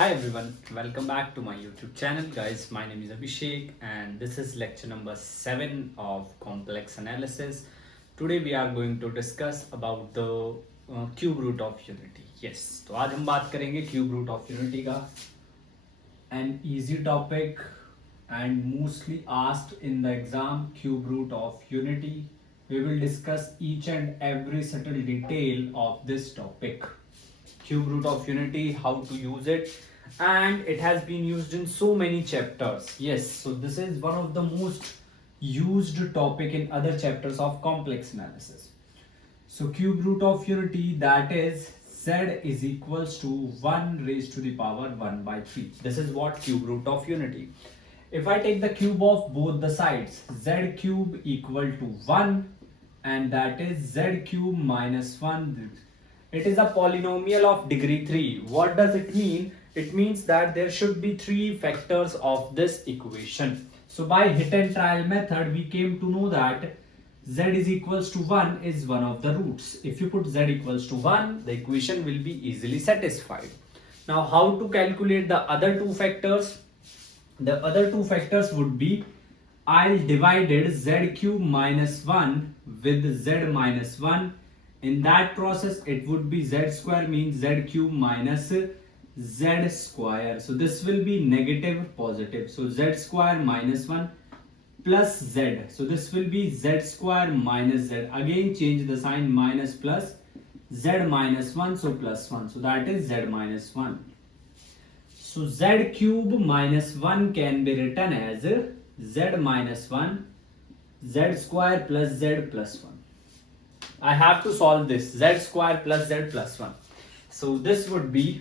Hi everyone, welcome back to my YouTube channel, guys. My name is Abhishek, and this is lecture number 7 of complex analysis. Today we are going to discuss about the cube root of unity. Yes, तो आज हम बात करेंगे cube root of unity का. An easy topic and mostly asked in the exam, cube root of unity. We will discuss each and every subtle detail of this topic. Cube root of unity, how to use it, and it has been used in so many chapters. Yes, so this is one of the most used topic in other chapters of complex analysis. So cube root of unity, that is z is equals to 1 raised to the power 1 by 3. This is what cube root of unity. If I take the cube of both the sides, z cube equal to 1, and that is z cube minus 1. It is a polynomial of degree 3. What does it mean? It means that there should be 3 factors of this equation. So by hit and trial method, we came to know that z is equals to 1 is one of the roots. If you put z equals to 1, the equation will be easily satisfied. Now how to calculate the other 2 factors? The other 2 factors would be I'll divided z cube minus 1 with z minus 1. In that process, it would be z square means z cube minus z square. So this will be negative positive. So z square minus 1 plus z. So this will be z square minus z. Again change the sign, minus plus z minus 1. So plus 1. So that is z minus 1. So z cube minus 1 can be written as z minus 1 z square plus z plus 1. I have to solve this, z square plus z plus 1. So this would be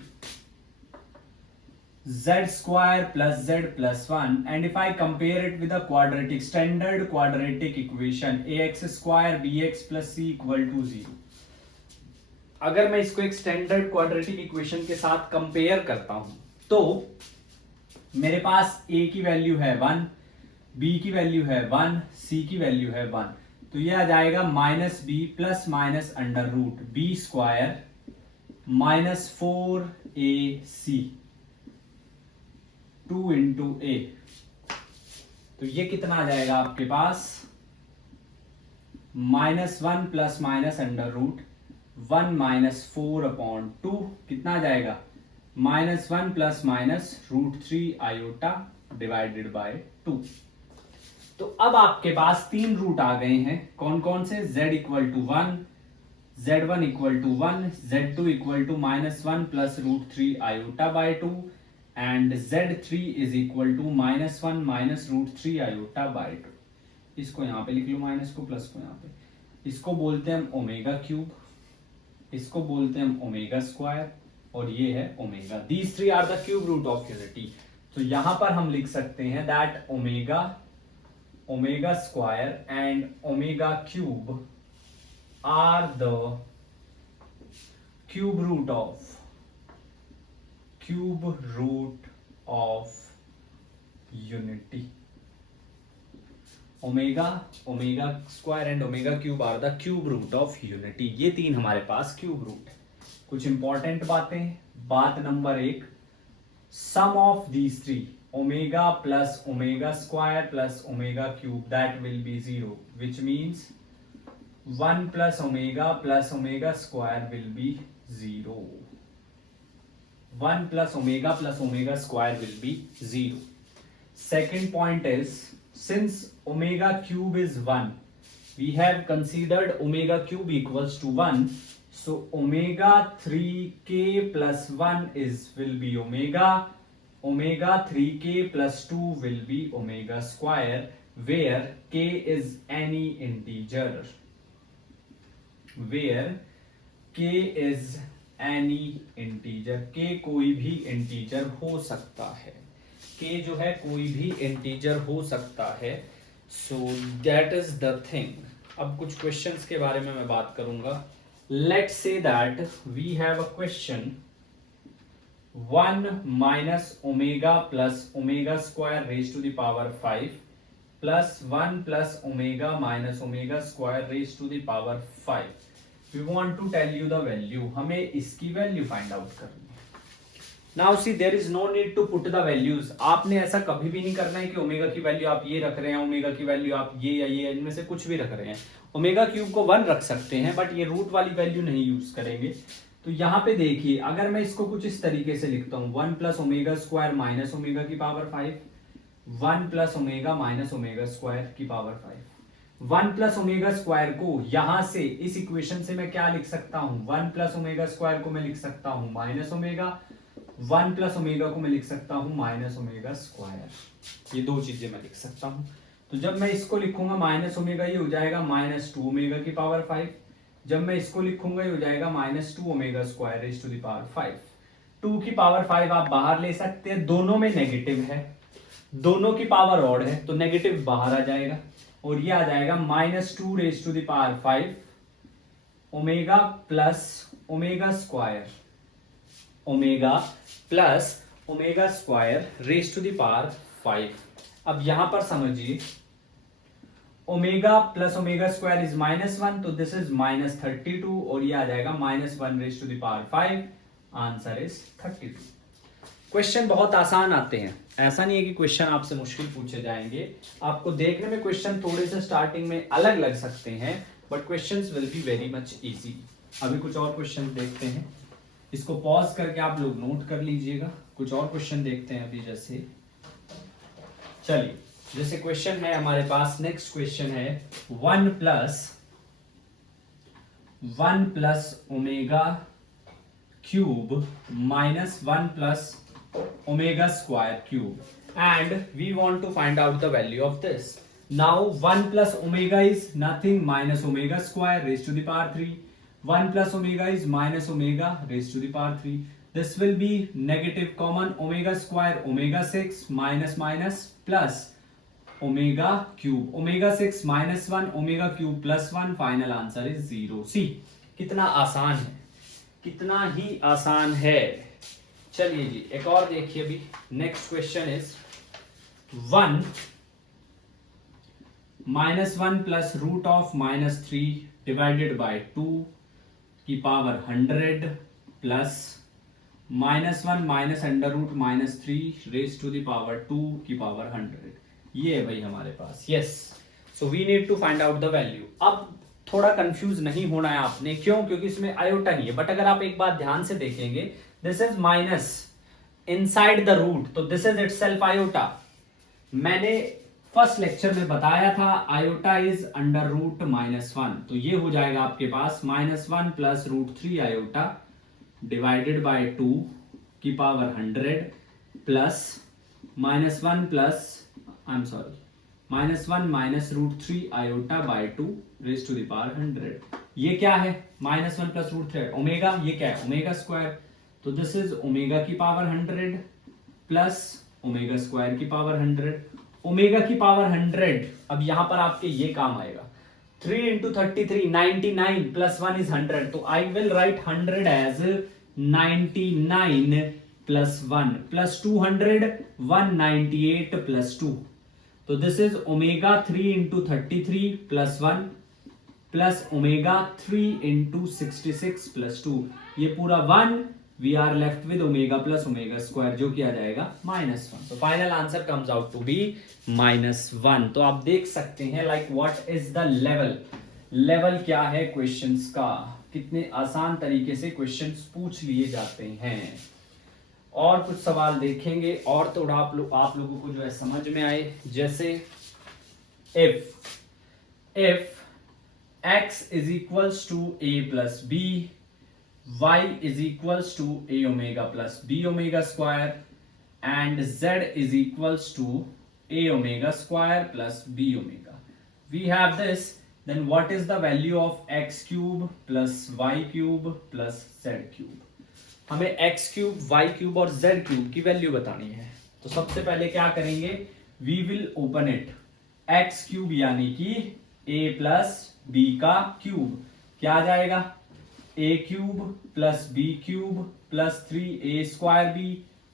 z square plus z plus 1, and if I compare it with a quadratic, standard quadratic equation, ax square bx plus c equal to 0. अगर मैं इसको एक standard quadratic equation के साथ compare करता हूं तो मेरे पास a की वैल्यू है 1, b की वैल्यू है 1, c की वैल्यू है 1. तो ये आ जाएगा minus B plus minus under root B square minus 4ac 2 into A. तो ये कितना आ जाएगा आपके पास minus 1 plus minus under root 1 minus 4 upon 2. कितना आ जाएगा minus 1 plus minus root 3 iota divided by 2. तो अब आपके पास 3 रूट आ गए हैं. कौन कौन से? z equal to 1, z1 equal to 1, z2 equal to minus 1 plus root 3 iota by 2 and z3 is equal to minus 1 minus root 3 iota by 2. इसको यहाँ पे लिख लो माइनस को, प्लस को यहाँ पे. इसको बोलते हैं हम ओमेगा क्यूब, इसको बोलते हैं हम ओमेगा स्क्वायर, और ये है omega. These 3 are the cube root of unity. तो यहां पर हम लिख सकते हैं that omega square and omega cube are the cube root of unity. omega square and omega cube are the cube root of unity. ये 3 हमारे पास cube root है. कुछ इंपॉर्टेंट बातें. बात number 1, sum of these 3 omega plus omega square plus omega cube, that will be 0, which means 1 plus omega square will be 0. 1 plus omega square will be 0. Second point is, since omega cube is 1, we have considered omega cube equals to 1. So omega 3k plus 1 will be omega 3k plus 2 will be omega square, where k is any integer. k कोई भी integer हो सकता है. k जो है कोई भी integer हो सकता है. So that is the thing. अब कुछ questions के बारे में मैं बात करूंगा. Let's say that we have a question 1 minus omega plus omega square raised to the power 5 plus 1 plus omega minus omega square raised to the power 5. We want to tell you the value. हमें इसकी value find out करनी है. Now see there is no need to put the values. आपने ऐसा कभी भी नहीं करना है कि ओमेगा की वैल्यू आप ये रख रहे हैं, ओमेगा की वैल्यू आप ये या ये इनमें से कुछ भी रख रहे हैं। ओमेगा क्यूब को 1 रख सकते हैं, बट ये रूट वाली वैल्यू नहीं यूज करेंगे। तो यहाँ पे देखिए, अगर मैं इसको कुछ इस तरीके से लिखता हूँ, 1 plus omega square minus omega की power 5, 1 plus omega minus omega square की पावर 5। 1 प्लस ओमेगा स्क्वायर को यहां से इस इक्वेशन से मैं क्या लिख सकता हूं, 1 प्लस ओमेगा स्क्वायर को मैं लिख सकता हूं माइनस ओमेगा, 1 प्लस ओमेगा को मैं लिख सकता हूं माइनस ओमेगा स्क्वायर। ये दो चीजें मैं लिख सकता हूं। तो जब मैं इसको लिखूंगा माइनस ओमेगा, ये हो जाएगा माइनस 2 ओमेगा की पावर 5। जब मैं इसको लिखूंगा ये हो जाएगा minus 2 omega square raise to the power 5। 2 की पावर 5 आप बाहर ले सकते हैं, दोनों में नेगेटिव है, दोनों की पावर ऑड है, तो नेगेटिव बाहर आ जाएगा और ये आ जाएगा minus 2 raise to the power 5 omega plus omega square, omega plus omega square raise to the power 5। अब यहां पर समझिए, omega plus omega square is -1, तो दिस इज -32 और ये आ जाएगा -1 raise to the power 5। Answer is 32। Question बहुत आसान आते हैं, ऐसा नहीं है कि क्वेश्चन आपसे मुश्किल पूछे जाएंगे। आपको देखने में क्वेश्चन थोड़े से स्टार्टिंग में अलग लग सकते हैं, but questions will be very much easy. अभी कुछ और क्वेश्चन देखते हैं, इसको पॉज करके आप लोग नोट कर लीजिएगा। कुछ और क्वेश्चन देखते हैं अभी, जैसे चलिए, जैसे क्वेश्चन है हमारे पास, नेक्स्ट क्वेश्चन है 1 plus omega cube minus 1 plus omega square cube and we want to find out the value of this. Now 1 plus omega is nothing, minus omega square raised to the power 3. 1 plus omega is minus omega raised to the power 3. This will be negative common, omega square omega 6 minus minus plus omega cube, omega 6 minus 1 omega cube plus 1, final answer is 0. See कितना आसान है, कितना ही आसान है। चलिए जी, एक और देखिए अभी, next question is 1 -1 plus root of -3 divided by 2 की power 100 plus -1 minus under root -3 raise to the power 2 की पावर 100। ये है भाई हमारे पास, yes. So we need to find out the value. अब थोड़ा कंफ्यूज नहीं होना है आपने, क्यों? क्योंकि इसमें आयोटा नहीं है, बट अगर आप एक बात ध्यान से देखेंगे, this is minus inside the root, तो दिस इज इटसेल्फ आयोटा। मैंने फर्स्ट लेक्चर में बताया था आयोटा इज अंडर रूट -1, तो ये हो जाएगा आपके पास -1 plus root 3 iota divided by 2 की power 100 plus -1 plus -1 minus root 3 iota by 2 raise to the power 100। ये क्या है? -1 प्लस रूट 3 ओमेगा, ये क्या है? ओमेगा स्क्वायर, तो दिस इज ओमेगा की पावर 100 प्लस ओमेगा स्क्वायर की पावर 100। ओमेगा की पावर 100, अब यहां पर आपके ये काम आएगा, 3 into 33 99 प्लस 1 इज 100, तो I will write 100 as 99 plus 1 plus 200 198 plus 2, तो this is omega 3 into 33 plus 1 plus omega 3 into 66 plus 2, ये पूरा 1, we are left with omega plus omega square, जो किया जाएगा -1। तो final answer comes out to be -1। तो आप देख सकते हैं like what is the level क्या है क्वेश्चंस का, कितने आसान तरीके से क्वेश्चंस पूछ लिए जाते हैं। और कुछ सवाल देखेंगे और थोड़ा आप लोगों को जो है समझ में आए, जैसे if x is equals to a plus b, y is equals to a omega plus b omega square and z is equals to a omega square plus b omega. We have this, then what is the value of x cube plus y cube plus z cube? हमें x cube, y cube और z cube की value बतानी है। तो सबसे पहले क्या करेंगे, we will open it, x cube यानी कि a plus b का क्यूब, क्या आ जाएगा? a cube plus b cube plus 3a square b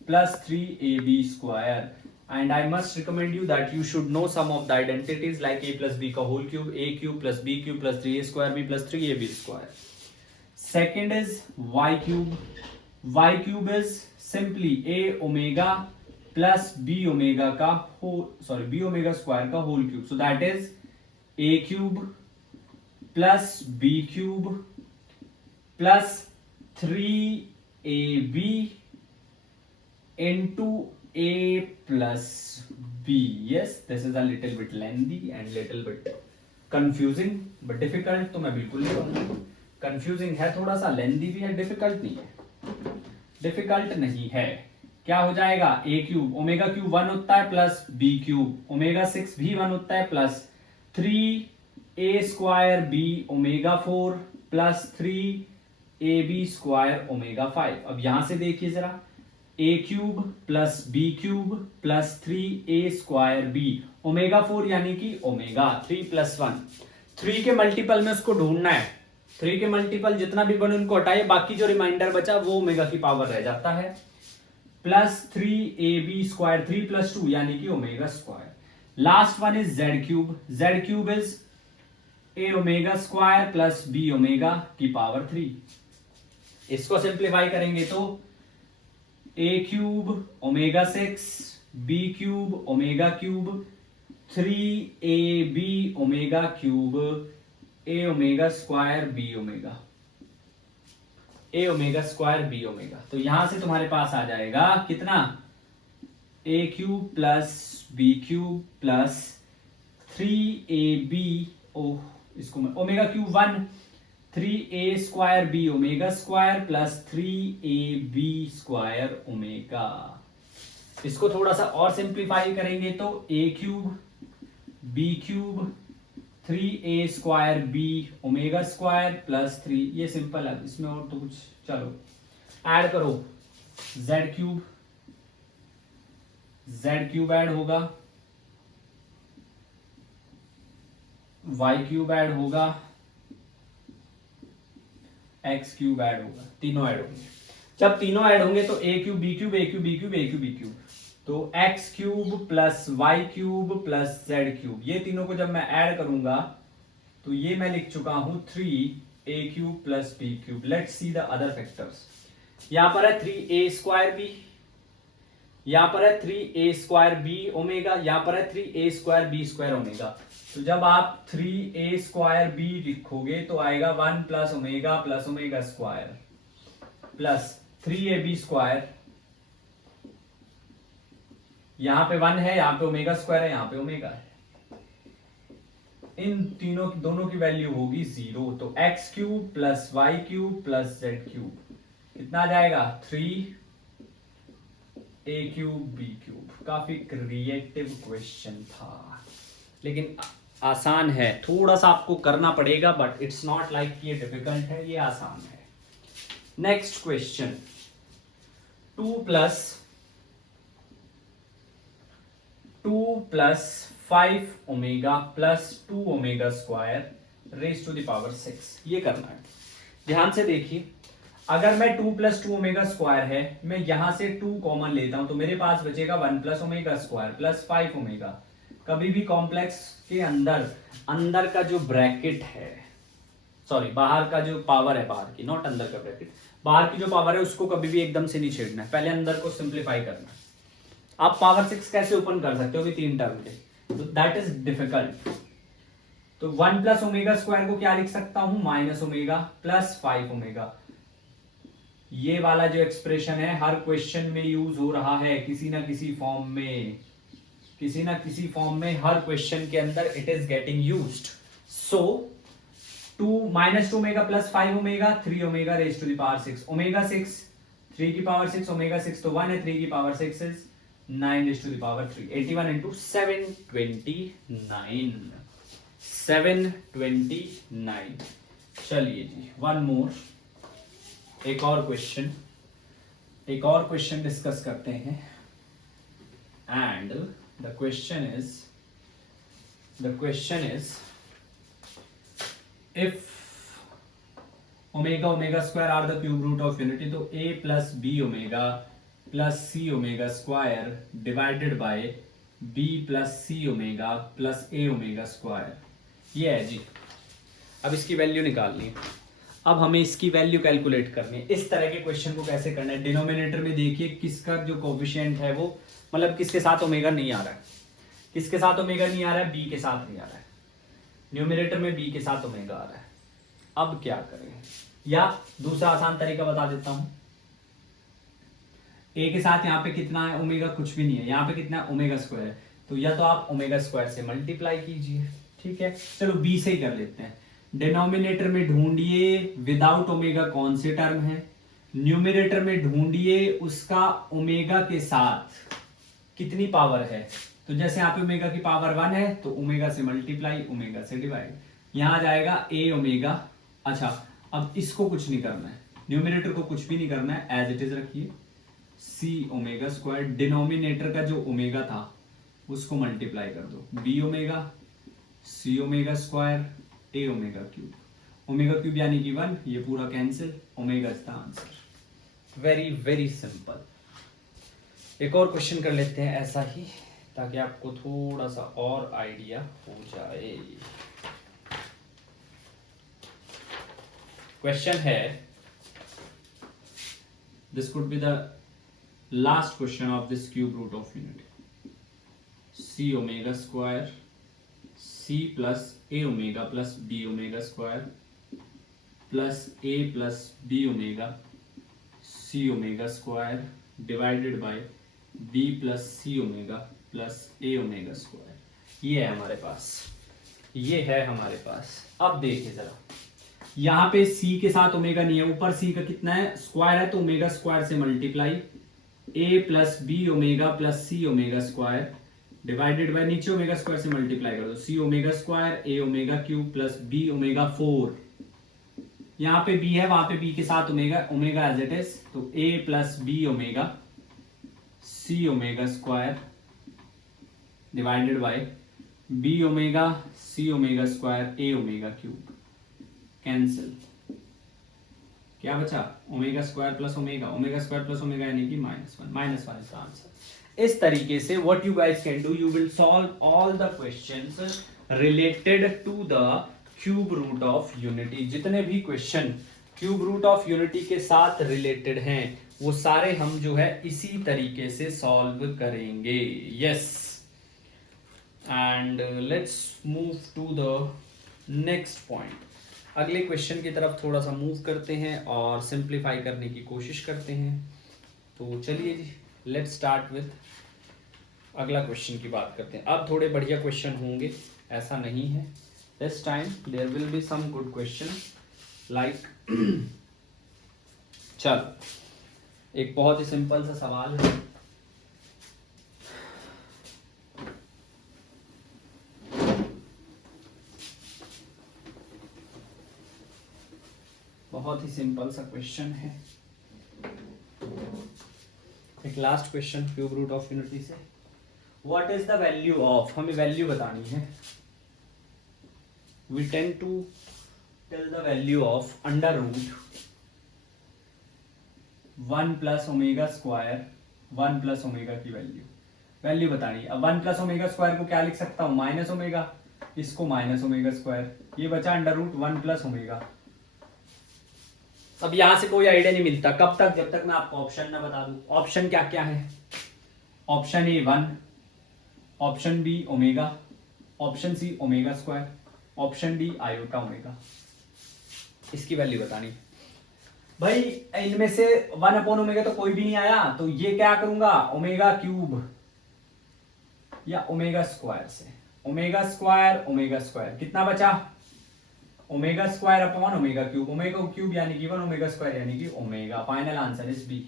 plus 3ab square, and I must recommend you that you should know some of the identities like a plus b का whole cube, a cube plus b cube plus 3a square b plus 3ab square. Second is y cube, Y cube is simply A omega plus B omega का B omega square का whole cube, so that is A cube plus B cube plus 3ab into a plus b. Yes, this is a little bit lengthy and little bit confusing, but difficult तो मैं बिल्कुल नहीं कहूँगा. Confusing है थोड़ा सा, lengthy भी है, difficult नहीं है. Difficult नहीं है. क्या हो जाएगा? a क्यूब ओमेगा क्यूब 1 होता है प्लस b क्यूब ओमेगा 6 भी 1 होता है plus 3a square b omega 4 plus 3ab square omega 5. अब यहां से देखिए जरा, a cube plus b cube plus 3a square b omega 4 यानी कि ओमेगा 3 प्लस 1. 3 के मल्टीपल में उसको ढूंढना है. 3 के मल्टीपल जितना भी बने उनको हटाइए, बाकी जो रिमाइंडर बचा वो ओमेगा की पावर रह जाता है. प्लस 3ab स्क्वायर 3 प्लस 2 यानी कि omega square. Last one is z cube is a omega square plus b omega की पावर 3. इसको सिंप्लीफाई करेंगे तो a cube omega 6 b cube omega cube 3ab omega cube a omega square b omega a omega square b omega. तो यहां से तुम्हारे पास आ जाएगा कितना? a cube plus b cube plus 3ab इसको मैं omega cube 1 3a square b omega square plus 3ab square omega. इसको थोड़ा सा और सिंप्लीफाई करेंगे तो a cube b cube 3a square b omega square plus 3. ये सिंपल है, इसमें और तो कुछ, चलो ऐड करो. z क्यूब ऐड होगा, y क्यूब ऐड होगा, x क्यूब ऐड होगा. तीनों ऐड होंगे. जब तीनों ऐड होंगे तो a cube b cube a cube b cube a cube b cube, तो x cube plus y cube plus z cube, ये तीनों को जब मैं ऐड करूंगा तो ये मैं लिख चुका हूं 3a cube plus b cube. Let's see the other factors. यहां पर है 3a स्क्वायर b, यहां पर है 3a स्क्वायर b ओमेगा, यहां पर है 3a square b square omega. तो जब आप 3a स्क्वायर b लिखोगे तो आएगा 1 plus omega square plus 3ab square. यहां पे 1 है, यहां पे ओमेगा स्क्वायर है, यहां पे ओमेगा है. इन तीनों दोनों की वैल्यू होगी 0. तो x cube plus y cube plus z cube कितना आ जाएगा? 3a cube b cube. काफी क्रिएटिव क्वेश्चन था, लेकिन आसान है. थोड़ा सा आपको करना पड़ेगा, बट इट्स नॉट लाइक ये डिफिकल्ट है, ये आसान है. Next question, 2 plus 5 omega plus 2 omega square raise to the power 6. ये करना है. ध्यान से देखिए, अगर मैं 2 प्लस 2 ओमेगा स्क्वायर है, मैं यहां से 2 कॉमन लेता हूं तो मेरे पास बचेगा 1 plus omega square plus 5 omega. कभी भी कॉम्प्लेक्स के अंदर का जो ब्रैकेट है, सॉरी बाहर का जो पावर है, बाहर की, नॉट अंदर का ब्रैकेट, बाहर की जो पावर है उसको कभी भी एकदम से नहीं छेड़ना है, पहले अंदर को सिंप्लीफाई करना है. आप पावर 6 कैसे ओपन कर सकते हो कि 3 टर्म के, तो दैट इज डिफिकल्ट. तो 1 प्लस ओमेगा स्क्वायर को क्या लिख सकता हूं? Minus omega plus 5 omega. ये वाला जो एक्सप्रेशन है हर क्वेश्चन में यूज हो रहा है किसी ना किसी फॉर्म में, हर क्वेश्चन के अंदर it is getting used. So 2 minus 2 omega plus 5 omega 3 omega raise to the power 6. Omega 6 3 की पावर 6, ओमेगा 6 तो 1 है, 3 की power 6 is 9 raise to the power 3. 81 into 729. चलिए जी, वन मोर, एक और क्वेश्चन डिस्कस करते हैं. And the question is if omega square are the cube root of unity, तो a plus b omega plus c omega square divided by b plus c omega plus a omega square. ये है जी. अब इसकी value निकालनी है. अब हमें इसकी वैल्यू कैलकुलेट करनी है। इस तरह के क्वेश्चन को कैसे करना है, डिनोमिनेटर में देखिए किसका जो कोफिशिएंट है वो मतलब किसके साथ ओमेगा नहीं आ रहा है, किसके साथ ओमेगा नहीं आ रहा है, बी के साथ नहीं आ रहा है। न्यूमिनेटर में बी के साथ ओमेगा आ रहा है। अब क्या करें, या दूसरा आसान तरीका बता देता हूं, ए के साथ यहाँ पे कितना है ओमेगा, कुछ भी नहीं है, यहाँ पे कितना है ओमेगा स्क्वायर है, तो या तो आप ओमेगा स्क्वायर से मल्टीप्लाई कीजिए, ठीक है। चलो बी से ही कर लेते हैं। डिनोमिनेटर में ढूंढिए विदाउट ओमेगा कौन से टर्म है, न्यूमिनेटर में ढूंढिए उसका ओमेगा के साथ कितनी पावर है। तो जैसे यहाँ पे ओमेगा की पावर 1 है तो ओमेगा से मल्टीप्लाई, ओमेगा से डिवाइड, यहां जाएगा ए ओमेगा। अच्छा अब इसको कुछ नहीं करना है, न्यूमिनेटर को कुछ भी नहीं करना है, एज इट इज रखिए, सी ओमेगा स्क्वायर, डिनोमिनेटर का जो ओमेगा था उसको मल्टीप्लाई कर दो, बी ओमेगा सी ओमेगा स्क्वायर ए ओमेगा क्यूब, ओमेगा क्यूब यानी कि 1, ये पूरा cancel, omega is the answer. Very very simple. एक और क्वेश्चन कर लेते हैं ऐसा ही, ताकि आपको थोड़ा सा और आइडिया हो जाए। क्वेश्चन है, this could be the last question of this cube root of unity, c omega square c plus a omega plus B omega square plus a plus B omega C omega square divided by b plus C omega plus a omega square. ये है हमारे पास, ये है हमारे पास। अब देखिए जरा, यहां पे c के साथ ओमेगा नहीं है, ऊपर c का कितना है स्क्वायर है, तो ओमेगा स्क्वायर से multiply, a plus B omega plus C omega square divided by, नीचे ओमेगा स्क्वायर से मल्टीप्लाई कर दो, सी ओमेगा स्क्वायर ए omega cube plus B omega 4, यहाँ पे b है, वहां पे b के साथ omega, omega as it is, तो a plus B omega C omega square divided by b omega C omega square A omega cube, cancel, क्या बचा omega square plus omega, omega square plus omega यानी कि -1, -1 is the answer. इस तरीके से what you guys can do, you will solve all the questions related to the cube root of unity. जितने भी question cube root of unity के साथ related हैं वो सारे हम जो है इसी तरीके से सॉल्व करेंगे। Yes, and let's move to the next point. अगले क्वेश्चन की तरफ थोड़ा सा मूव करते हैं और सिंप्लीफाई करने की कोशिश करते हैं। तो चलिए जी, लेट्स स्टार्ट विथ अगला क्वेश्चन की बात करते हैं। अब थोड़े बढ़िया क्वेश्चन होंगे, ऐसा नहीं है, this time there will be some good question like चलो एक बहुत ही सिंपल सा सवाल है, बहुत ही सिंपल सा क्वेश्चन है, एक last question cube root of unity से। What is the value of, हमें वैल्यू बतानी है, we tend to tell the value of under root 1 plus omega square, 1 plus omega की वैल्यू बतानी है। अब 1 प्लस ओमेगा स्क्वायर को क्या लिख सकता हूं, माइनस ओमेगा, इसको माइनस ओमेगा स्क्वायर, ये बचा अंडर रूट 1 प्लस ओमेगा। अब यहां से कोई आइडिया नहीं मिलता, कब तक, जब तक मैं आपको ऑप्शन ना बता दूं। ऑप्शन क्या क्या है, option a 1, option b omega, option c omega square, option d iota omega. इसकी वैल्यू बतानी भाई, इनमें से 1 अपॉन ओमेगा तो कोई भी नहीं आया, तो ये क्या करूंगा, ओमेगा क्यूब या ओमेगा स्क्वायर से, ओमेगा स्क्वायर कितना बचा, omega square upon omega cube यानी कि 1, ओमेगा स्क्वायर यानी कि omega. Final answer is b.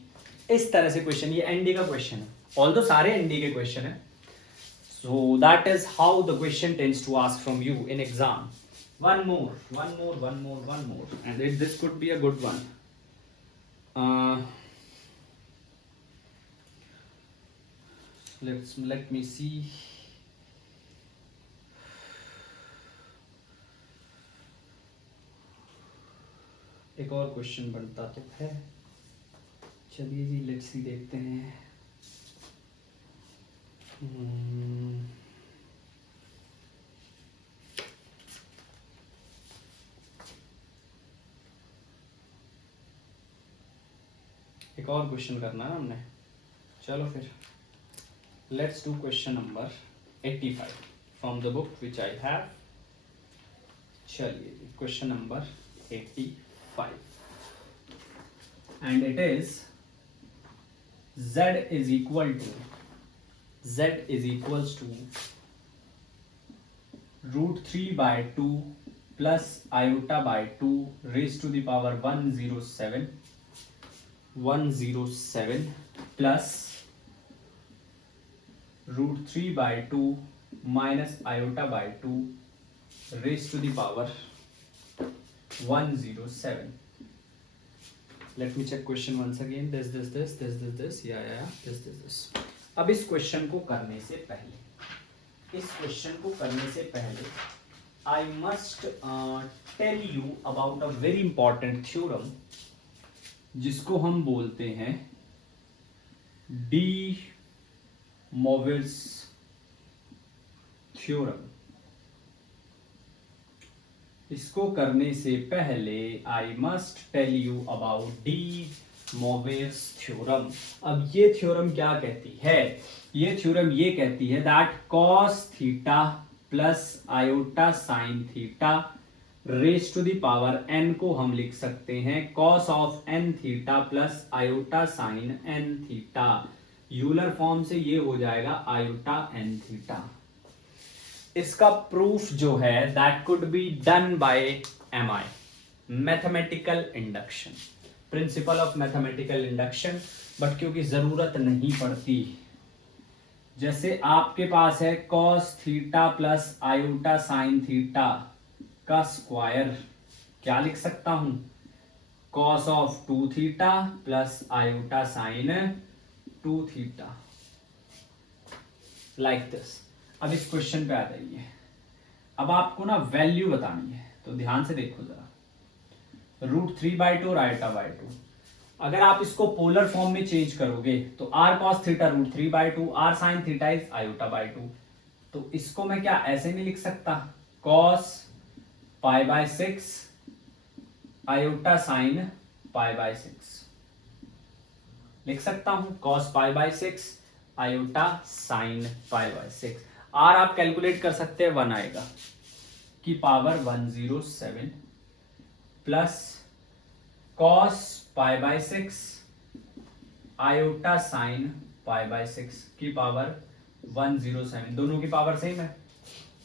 इस तरह से क्वेश्चन, ये एनडी का क्वेश्चन है, ऑल्दो सारे एनडी के क्वेश्चन है, so that is how the question tends to ask from you in exam. one more and this could be a good one. Let me see. एक और question बनता तो है, चलिए जी लेट्स सी, देखते हैं। एक और क्वेश्चन करना है हमने, चलो फिर let's do question number 85 from the book which I have. चलिए question number 85 and it is z is equals to root 3 by 2 plus iota by 2 raised to the power 107 plus root 3 by 2 minus iota by 2 raised to the power 107. Let me check question once again. This, yeah, this. अब इस question को करने से पहले I must tell you about a very important theorem जिसको हम बोलते हैं डी मोविस थ्योरम। इसको करने से पहले I must tell you about De Moivre's theorem. अब ये थ्योरम क्या कहती है? ये थ्योरम ये कहती है that cos theta plus iota sine theta raise to the power n को हम लिख सकते हैं cos of n theta plus iota sine n theta. Euler form से ये हो जाएगा आयोटा n थीटा। इसका प्रूफ जो है that could be done by MI, mathematical induction, principle of mathematical induction. But क्योंकि जरूरत नहीं पड़ती, जैसे आपके पास है cos theta plus iota sine theta का स्क्वायर, क्या लिख सकता हूं? Cos of 2 theta plus iota sign 2 theta, like this. अब इस क्वेश्चन पे आ जाइए। अब आपको ना वैल्यू बतानी है, तो ध्यान से देखो जरा। रूट 3 बाई 2 और आयोटा बाई 2, अगर आप इसको पोलर फॉर्म में चेंज करोगे तो r cos theta root 3 by 2, r sine theta is iota by 2। तो इसको मैं क्या ऐसे नहीं लिख सकता? Cos pi by 6 iota sine pi by 6 लिख सकता हूं। Cos pi by 6 iota sine pi by 6। R आप कैलकुलेट कर सकते हैं, 1 आएगा की power 107 plus cos pi by 6 iota sine pi by 6 की पावर 107। दोनों की पावर सेम है,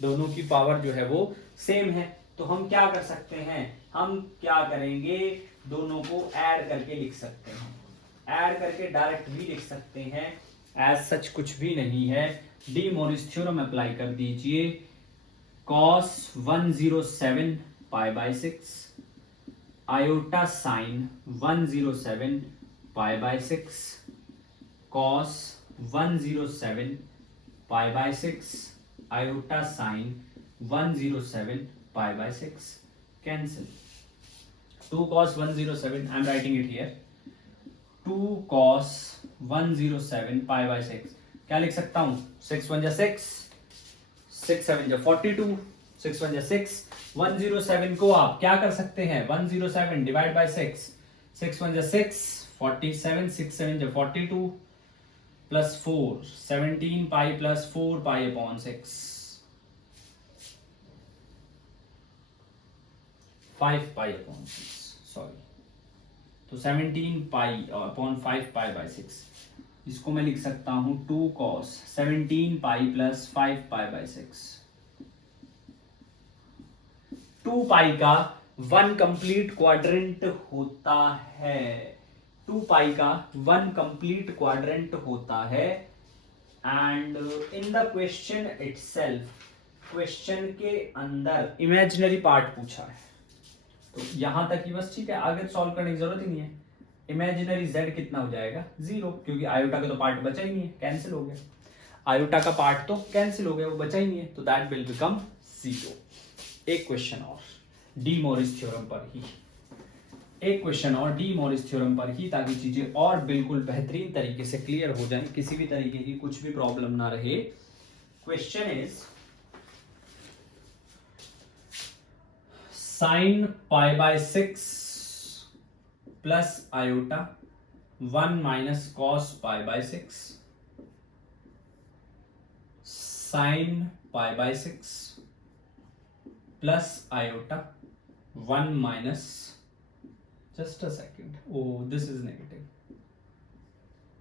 दोनों की पावर जो है वो सेम है। तो हम क्या कर सकते हैं? हम क्या करेंगे? दोनों को ऐड करके लिख सकते हैं। ऐड करके डायरेक्ट भी लिख सकते हैं, एज सच कुछ भी नहीं है। डी मोरिस थ्योरम अप्लाई कर दीजिए। Cos 107 pi by 6 iota sign 107 pi by 6 cos 107 pi by 6 iota sign 107 pi by 6 cancel. 2 cos 107, I am writing it here, 2 cos 107 pi by 6। क्या लिख सकता हूं? 6 1 6, 6 7 42, 6 1 6। 107 को आप क्या कर सकते हैं? 107 divide by 6, 6 1 6 47, 6 7 42 plus 4 17 pi plus 4 pi upon 6 5 pi upon 6, sorry. तो 17 पाई अपॉन 5 पाई बाय 6। इसको मैं लिख सकता हूं 2 cos 17 pi plus 5 pi by 6। 2 पाई का 1 कंप्लीट क्वाड्रेंट होता है। 2 पाई का 1 कंप्लीट क्वाड्रेंट होता है। And in the question itself, question के अंदर इमेजिनरी पार्ट पूछा है, तो यहां तक ही बस ठीक है, आगे सॉल्व करने की जरूरत ही नहीं है। इमेजिनरी z कितना हो जाएगा? 0, क्योंकि आयोटा का तो पार्ट बचा ही नहीं है, कैंसिल हो गया। आयोटा का पार्ट तो कैंसिल हो गया, वो बचा ही नहीं है, तो दैट विल बिकम 0। एक क्वेश्चन और डी मोरिस थ्योरम पर ही, एक क्वेश्चन और डी मोरिस थ्योरम पर ही, ताकि चीजें और बिल्कुल बेहतरीन तरीके से क्लियर हो जाएं, किसी भी तरीके की कुछ भी प्रॉब्लम ना रहे। Question is sine pi by 6 plus iota 1 minus cos pi by 6 sin pi by 6 plus iota 1 minus, just a second, oh this is negative,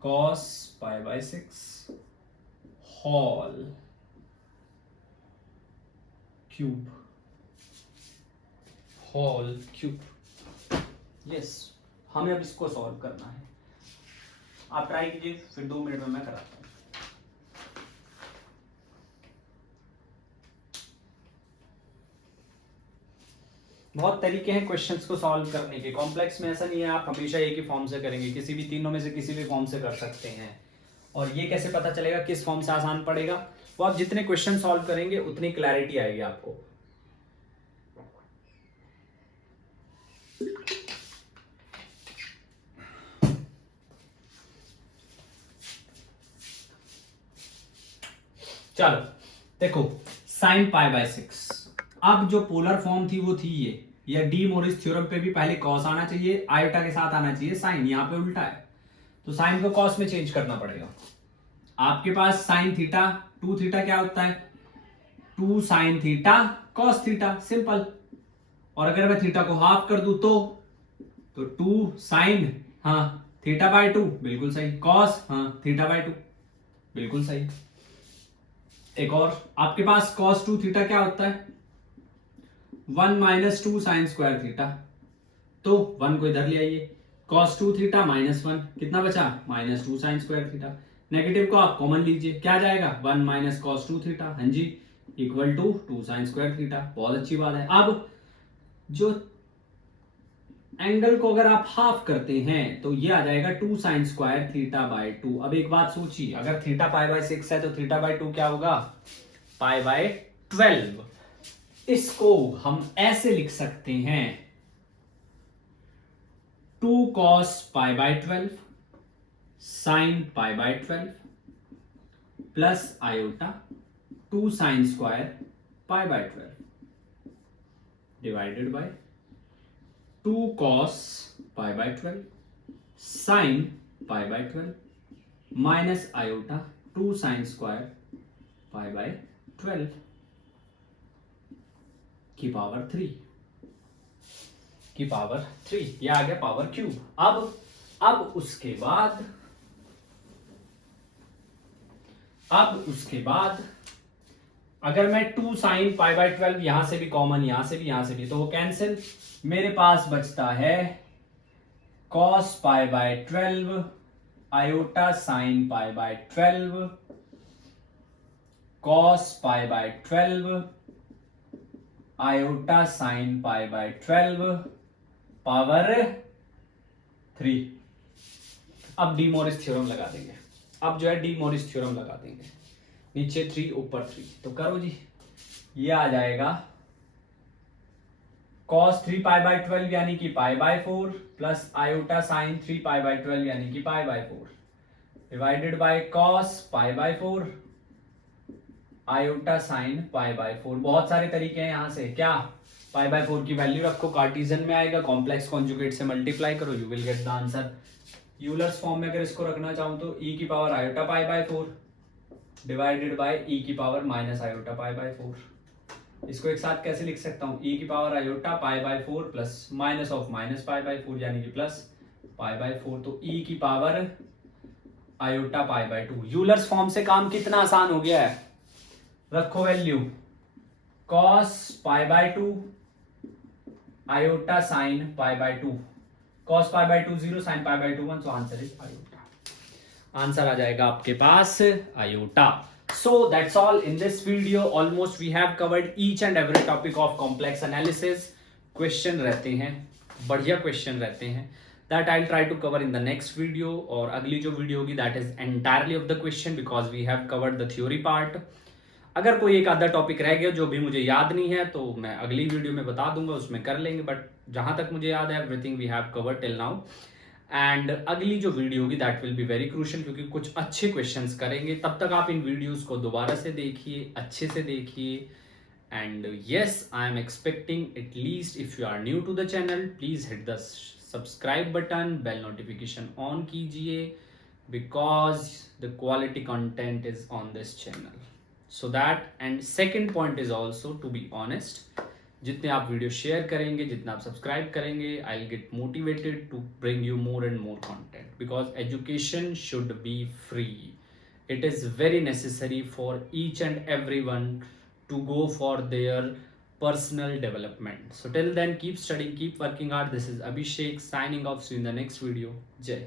cos pi by 6 whole cube, whole cube. Yes, हमें अब इसको solve करना है। आप try कीजिए, फिर 2 minute में मैं कराता हूँ। बहुत तरीके हैं क्वेश्चंस को सॉल्व करने के। कॉम्प्लेक्स में ऐसा नहीं है आप हमेशा एक ही फॉर्म से करेंगे, किसी भी तीनों में से किसी भी फॉर्म से कर सकते हैं। और ये कैसे पता चलेगा किस फॉर्म से आसान पड़ेगा? वो आप जितने क्वेश्चन सॉल्व करेंगे उतनी क्लैरिटी आएगी आपको। चलो देखो, साइन पाई बाय 6, अब जो पोलर फॉर्म थी वो थी ये, या डी मोरिस थ्योरम पे भी पहले कॉस आना चाहिए, आयोटा के साथ आना चाहिए साइन, यहाँ पे उल्टा है, तो साइन को कॉस में चेंज करना पड़ेगा। आपके पास साइन थीटा 2 थीटा क्या होता है? 2 sine theta cos theta, simple. और अगर मैं थीटा को हाफ कर दूं तो 2 साइन थीटा बाय 2, बिल्कुल सही। कॉस थीटा बाय 2, बिल्कुल सही। एक और, आपके पास cos 2 थीटा क्या होता है? 1 माइनस 2 साइन स्क्वायर थीटा, तो 1 को इधर ले आइए, cos 2 थीटा माइनस 1, कितना बचा? Minus 2 sine square theta. Negative को आप कॉमन लीजिए, क्या जाएगा? 1 माइनस cos 2 थीटा, हाँ जी, equal to 2 sine square theta. बहुत अच्छी बात है। अब जो एंगल को अगर आप हाफ करते हैं तो ये आ जाएगा 2 साइन स्क्वायर थीटा बाय 2। अब एक बात सोचिए, अगर थीटा पाई बाय 6 है तो थीटा बाय 2 क्या होगा? Pi by 12। इसको हम ऐसे लिख सकते हैं 2 cos pi bye 12 sign pi bye 12 plus iota 2 sine square pi by 12 divided by 2 cos pi by 12 sin pi by 12 minus iota 2 sin square pi by 12 की पावर 3 ये आ गया पावर क्यूब। अब उसके बाद अगर मैं 2 साइन पाई बाय 12 यहां से भी कॉमन, यहां से भी तो वो कैंसिल, मेरे पास बचता है cos pi bye 12 iota sine pi bye 12 cos pi bye 12 iota sine pi bye 12 power 3। अब डी मोरिस थ्योरम लगा देंगे। अब जो है डी मोरिस थ्योरम लगा देंगे, नीचे 3 ऊपर 3, तो करो जी। ये आ जाएगा cos 3 पाई बाय 12 यानी कि pi by 4 plus iota sign 3 pi by 12 यानी कि pi by 4 divided by cos pi bye 4 iota sine pi bye 4। बहुत सारे तरीके हैं यहाँ से, क्या? पाई बाय 4 की वैल्यू रखो, कार्टेशियन में आएगा, कॉम्प्लेक्स कॉन्जुगेट से मल्टीप्लाई करो, you will get the answer. Euler's form में अगर इसको रखना चाहूं तो e की power iota pi bye 4 divided by e की power minus iota pi bye 4। इसको एक साथ कैसे लिख सकता हूं? e की power iota pi bye 4 plus minus of minus pi by 4 यानी कि प्लस पाई बाय 4, तो e की power iota pi by 2। Euler's form से काम कितना आसान हो गया है। रखो value cos pi by 2 iota sine pi by 2, cos pi by 2 0, sine pi by 2 1, so answer is iota. Answer आ जाएगा आपके पास iota. So that's all in this video. Almost we have covered each and every topic of complex analysis. Question रहते हैं, बढ़िया question रहते हैं, that I'll try to cover in the next video। और अगली जो वीडियो होगी that is entirely of the question because we have covered the theory part। अगर कोई एक आधा टॉपिक रह गया जो भी मुझे याद नहीं है तो मैं अगली वीडियो में बता दूंगा, उसमें कर लेंगे, बट जहां तक मुझे याद है everything we have covered till now. And अगली जो वीडियो होगी that will be very crucial क्योंकि कुछ अच्छे क्वेश्चंस करेंगे। तब तक आप इन वीडियोस को दोबारा से देखिए, अच्छे से देखिए। And yes, I am expecting at least if you are new to the channel please hit the subscribe button, bell notification on कीजिए, because the quality content is on this channel. So that, and second point is also to be honest, जितने आप video share करेंगे, जितना आप subscribe करेंगे, I will get motivated to bring you more and more content, because education should be free. It is very necessary for each and everyone to go for their personal development. So till then, keep studying, keep working hard. This is Abhishek signing off. See you in the next video. Jai.